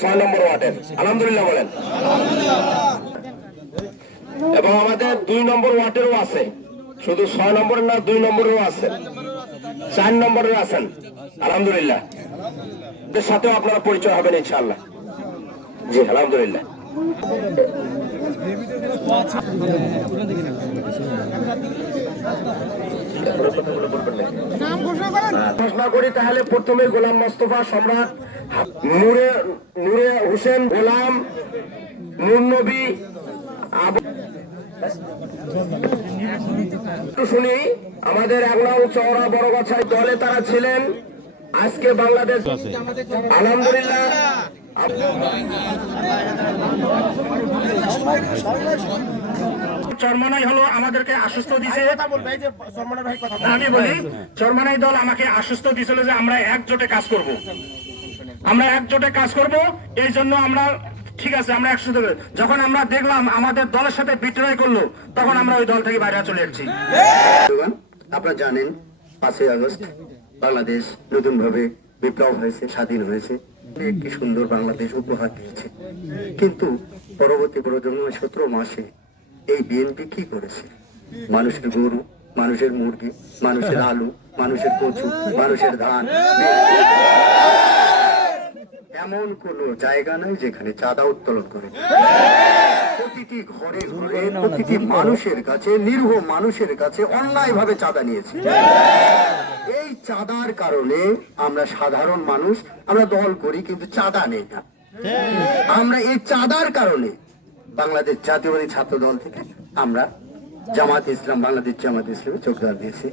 ছয় নম্বর ওয়ার্ডের। আলহামদুলিল্লাহ বলেন। এবং আমাদের দুই নম্বর ওয়ার্ডেরও আছে। শুধু ছয় নম্বরের না দুই নম্বরেরও আছে। চার নম্বরের আছেন। আলহামদুলিল্লাহ। এদের সাথেও আপনারা পরিচয় হবেন ইনশাআল্লাহ। জি আলহামদুলিল্লাহ। ঘোষণা করি তাহলে প্রথমে গোলাম মোস্তফা সম্রাট নূরে নূরে হোসেন গোলাম নূর নবী আবু একটু শুনি আমাদের একলাউ চওড়া বড়গাছায় দলে তারা ছিলেন। আজকে বাংলাদেশ আলহামদুলিল্লাহ। চরমানাই হলো আমাদেরকে আশ্বস্ত দিছে। আমি বলি চরমানাই দল আমাকে আশ্বস্ত দিছিল যে আমরা একজোটে কাজ করব। আমরা একজোটে কাজ করব, এই জন্য আমরা, ঠিক আছে, আমরা একসাথে যখন আমরা দেখলাম আমাদের দলের সাথে বিক্রয় করল, তখন আমরা ওই দল থেকে বাইরে চলে এসেছি আপনারা জানেন, পাঁচই আগস্ট বাংলাদেশ নতুন ভাবে বিপ্লব হয়েছে, স্বাধীন হয়েছে। একটি সুন্দর বাংলাদেশ উপহার দিয়েছে। কিন্তু পরবর্তী প্রজন্ম সতেরো মাসে এই বিএনপি কি করেছে? মানুষের গরু, মানুষের মুরগি, মানুষের আলু, মানুষের কচু, মানুষের ধান। এমন কোন জায়গা নাই যেখানে চাঁদা উত্তোলন করে। প্রতিটি ঘরে ঘরে প্রতিটি মানুষের কাছে নির্ভ মানুষের কাছে অন্যায় ভাবে চাঁদা নিয়েছে। এই চাঁদার কারণে আমরা সাধারণ মানুষ আমরা দল করি কিন্তু চাঁদা নেই না। আমরা এই চাঁদার কারণে বাংলাদেশ জাতীয়বাদী ছাত্র দল থেকে আমরা জামাত ইসলাম বাংলাদেশ জামাত ইসলামে যোগদান দিয়েছি।